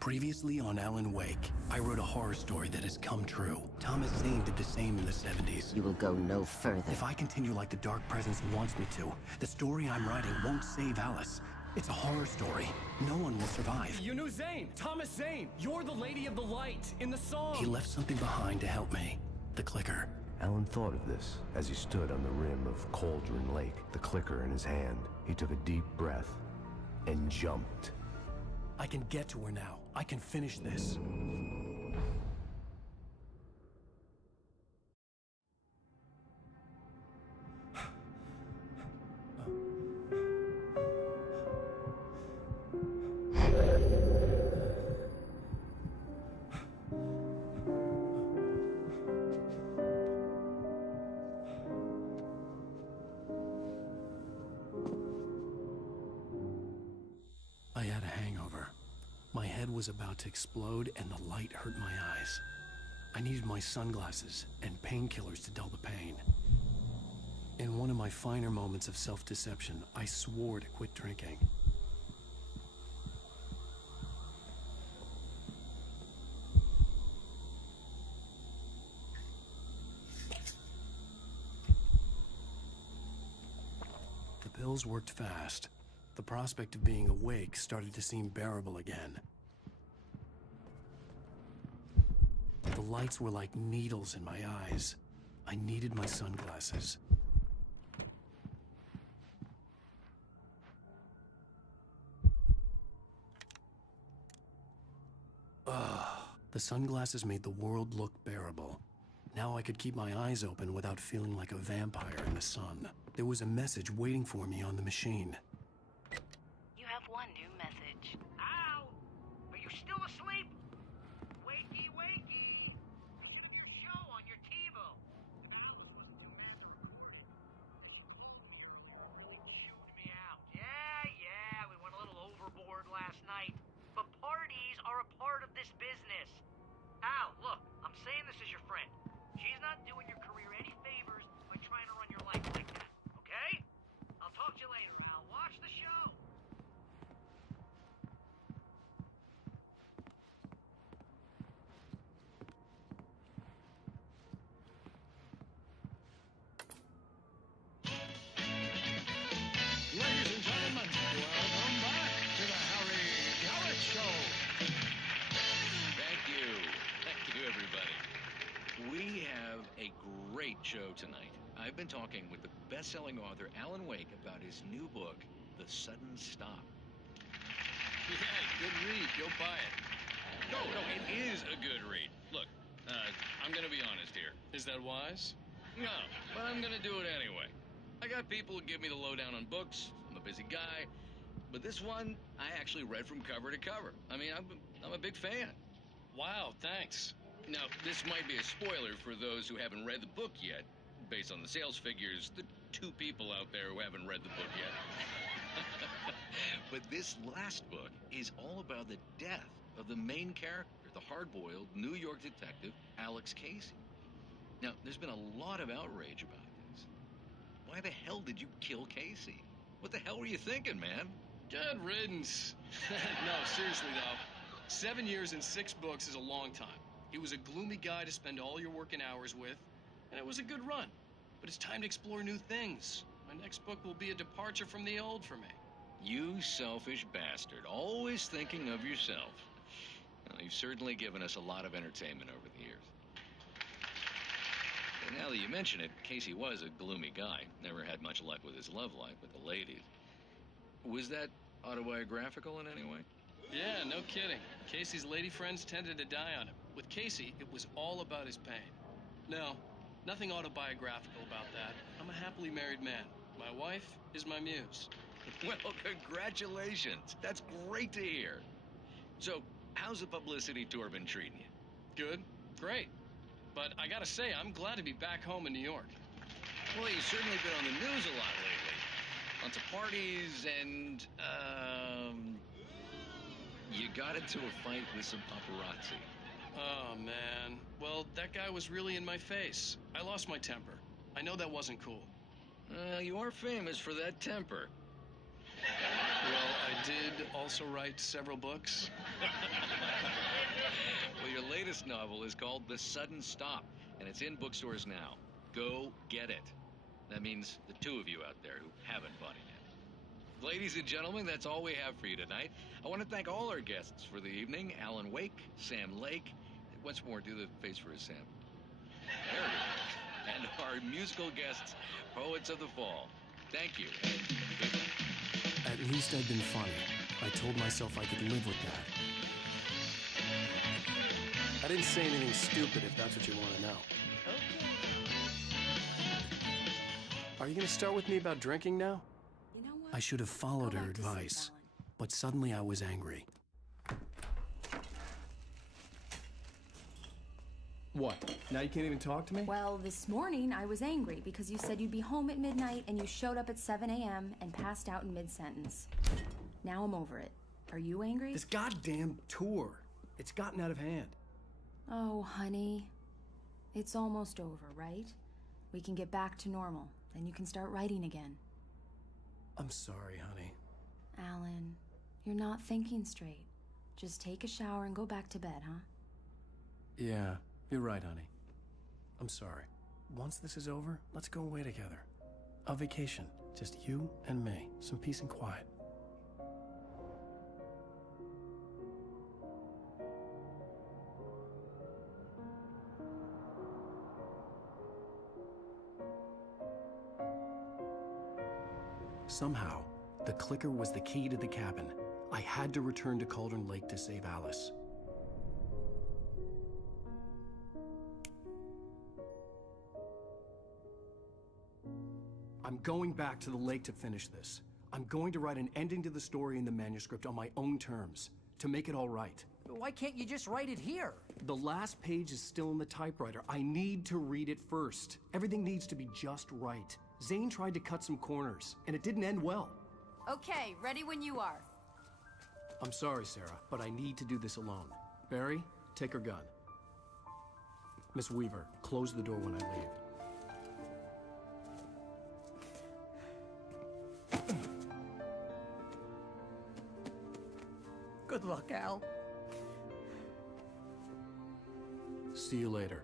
Previously on Alan Wake, I wrote a horror story that has come true. Thomas Zane did the same in the 70s. You will go no further. If I continue like the Dark Presence wants me to, the story I'm writing won't save Alice. It's a horror story. No one will survive. You knew Zane! Thomas Zane! You're the Lady of the Light in the song! He left something behind to help me. The clicker. Alan thought of this as he stood on the rim of Cauldron Lake, the clicker in his hand. He took a deep breath and jumped. I can get to her now. I can finish this. I had a hangover. My head was about to explode and the light hurt my eyes. I needed my sunglasses and painkillers to dull the pain. In one of my finer moments of self-deception, I swore to quit drinking. The pills worked fast. The prospect of being awake started to seem bearable again. The lights were like needles in my eyes. I needed my sunglasses. The sunglasses made the world look bearable. Now I could keep my eyes open without feeling like a vampire in the sun. There was a message waiting for me on the machine. You have one new message. Ow! Are you still asleep? Wakey, wakey! Get a show on your TiVo. Alice was demand a recording. Chewed me out. Yeah, we went a little overboard last night. But parties are a part of this business. Al, look, I'm saying this as your friend. She's not doing your career any favors by trying to run your life like that, okay? I'll talk to you later, Al. Watch the show. Ladies and gentlemen, welcome back to the Harry Gallet Show. Thank you, everybody. We have a great show tonight. I've been talking with the best-selling author Alan Wake about his new book, The Sudden Stop. Yeah, good read. Go buy it. No, it is a good read. Look, I'm gonna be honest here. Is that wise? No, but I'm gonna do it anyway. I got people who give me the lowdown on books. I'm a busy guy. But this one, I actually read from cover to cover. I mean, I'm a big fan. Wow, thanks. Now, this might be a spoiler for those who haven't read the book yet. Based on the sales figures, the 2 people out there who haven't read the book yet. But this last book is all about the death of the main character, the hard-boiled New York detective, Alex Casey. Now, there's been a lot of outrage about this. Why the hell did you kill Casey? What the hell were you thinking, man? Good riddance. No, seriously, though. 7 years and 6 books is a long time. He was a gloomy guy to spend all your working hours with, and it was a good run. But it's time to explore new things. My next book will be a departure from the old for me. You selfish bastard, always thinking of yourself. Well, you've certainly given us a lot of entertainment over the years. And now that you mention it, Casey was a gloomy guy. Never had much luck with his love life with the ladies. Was that autobiographical in any way? Yeah, no kidding. Casey's lady friends tended to die on him. With Casey, it was all about his pain. No, nothing autobiographical about that. I'm a happily married man. My wife is my muse. Well, congratulations. That's great to hear. So, how's the publicity tour been treating you? Good, great. But I gotta say, I'm glad to be back home in New York. Well, you've certainly been on the news a lot lately. Lots of parties and, you got into a fight with some paparazzi. Oh, man. Well, that guy was really in my face. I lost my temper. I know that wasn't cool. You are famous for that temper. Well, I did also write several books. Well, your latest novel is called The Sudden Stop, and it's in bookstores now. Go get it. That means the two of you out there who haven't bought it yet. Ladies and gentlemen, that's all we have for you tonight. I want to thank all our guests for the evening. Alan Wake, Sam Lake. Once more, do the face for us, Sam. There it is. And our musical guests, Poets of the Fall. Thank you, and good night. At least I'd been funny. I told myself I could live with that. I didn't say anything stupid, if that's what you want to know. Are you going to start with me about drinking now? You know what? I should have followed Go her back to sleep, advice, Alan. but suddenly I was angry. What? Now you can't even talk to me? Well, this morning I was angry because you said you'd be home at midnight and you showed up at 7 a.m. and passed out in mid-sentence. Now I'm over it. Are you angry? This goddamn tour. It's gotten out of hand. Oh, honey. It's almost over, right? We can get back to normal. Then you can start writing again. I'm sorry, honey. Alan, you're not thinking straight. Just take a shower and go back to bed, huh? Yeah, you're right, honey. I'm sorry. Once this is over, let's go away together. A vacation. Just you and me. Some peace and quiet. Somehow, the clicker was the key to the cabin. I had to return to Cauldron Lake to save Alice. I'm going back to the lake to finish this. I'm going to write an ending to the story in the manuscript on my own terms, to make it all right. Why can't you just write it here? The last page is still in the typewriter. I need to read it first. Everything needs to be just right. Zane tried to cut some corners, and it didn't end well. Okay, ready when you are. I'm sorry, Sarah, but I need to do this alone. Barry, take her gun. Miss Weaver, close the door when I leave. Good luck, Al. See you later.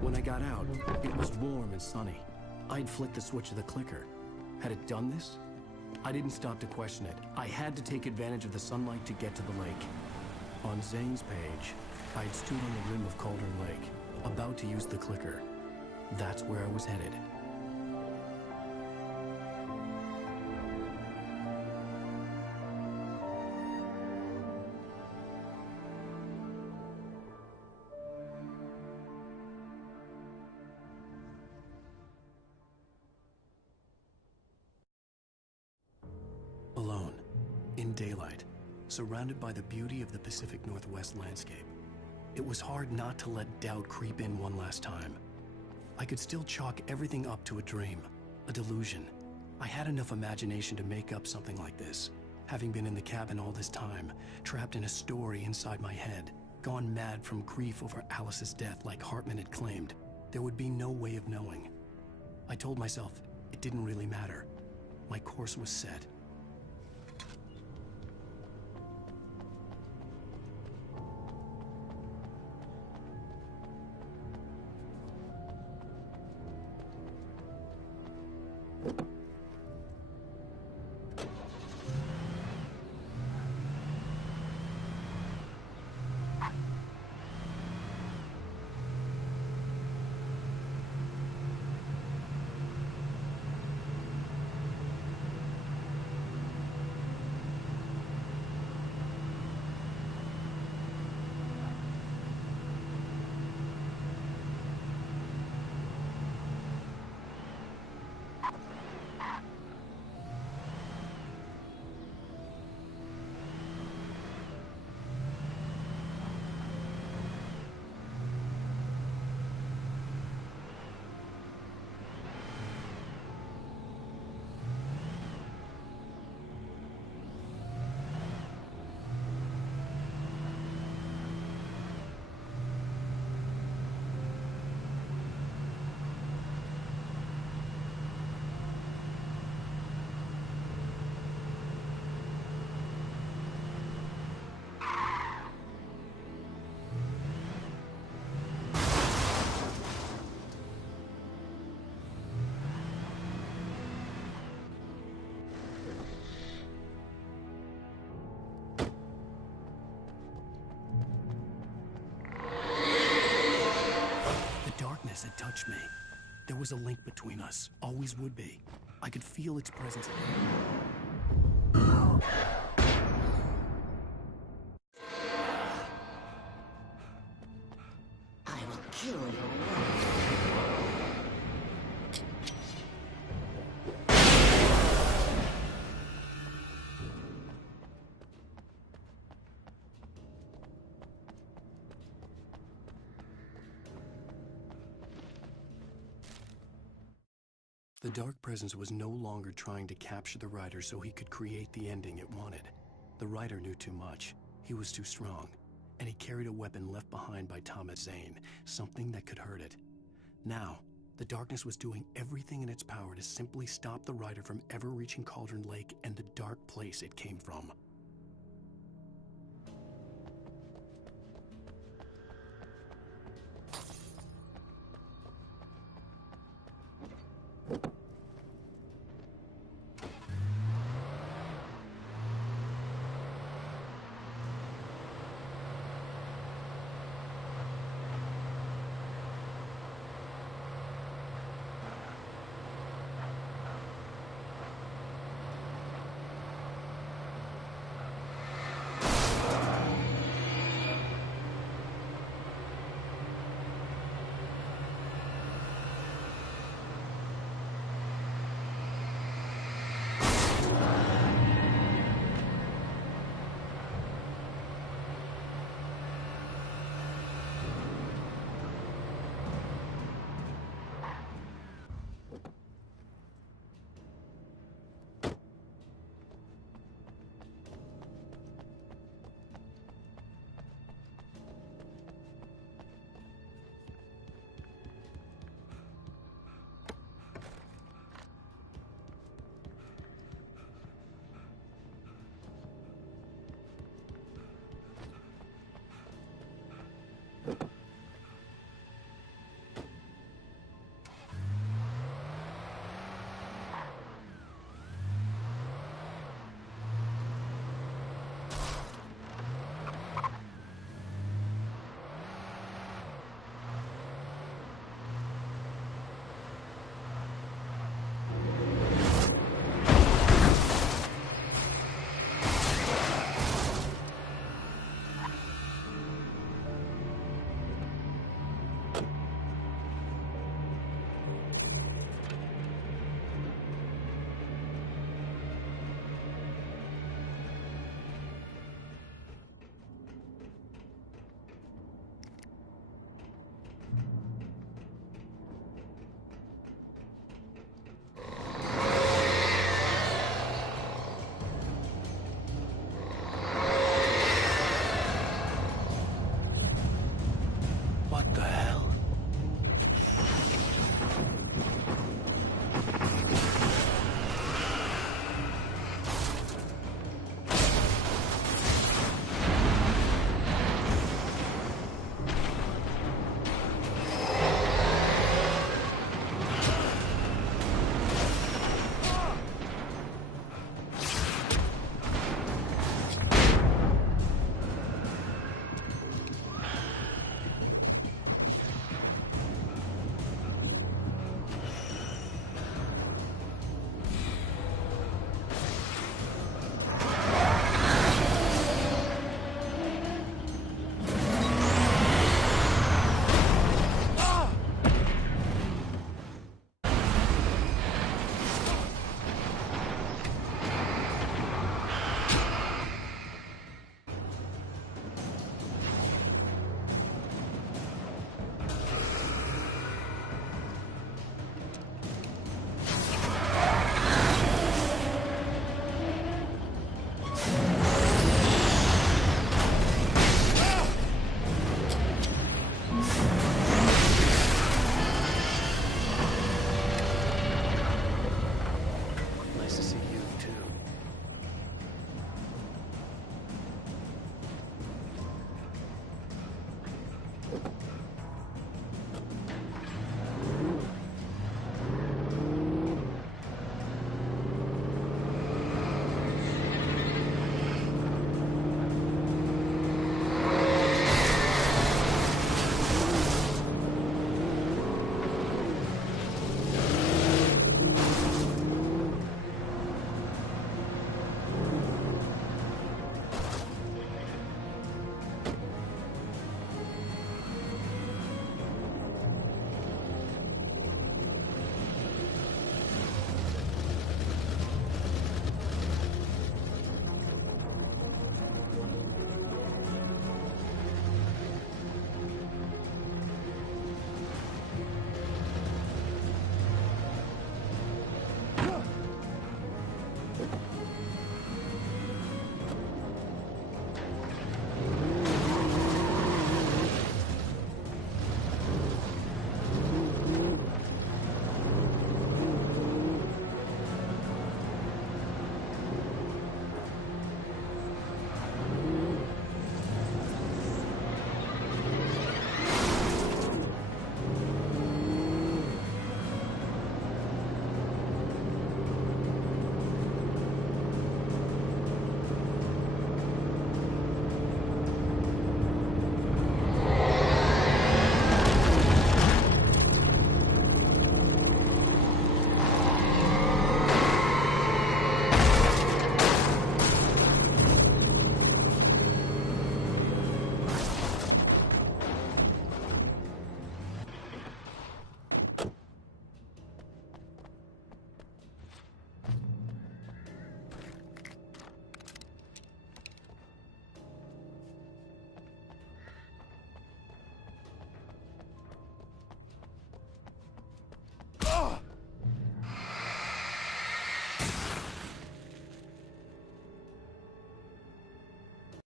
When I got out, it was warm and sunny. I'd flicked the switch of the clicker. Had it done this? I didn't stop to question it. I had to take advantage of the sunlight to get to the lake. On Zane's page, I'd stood on the rim of Cauldron Lake, about to use the clicker. That's where I was headed. Alone, in daylight, surrounded by the beauty of the Pacific Northwest landscape. It was hard not to let doubt creep in one last time. I could still chalk everything up to a dream, a delusion. I had enough imagination to make up something like this, having been in the cabin all this time, trapped in a story inside my head, gone mad from grief over Alice's death like Hartman had claimed. There would be no way of knowing. I told myself it didn't really matter. My course was set. had touched me. There was a link between us, always would be. I could feel its presence. I will kill your wife. The Dark Presence was no longer trying to capture the Rider so he could create the ending it wanted. The Rider knew too much. He was too strong. And he carried a weapon left behind by Thomas Zane, something that could hurt it. Now, the darkness was doing everything in its power to simply stop the Rider from ever reaching Cauldron Lake and the dark place it came from.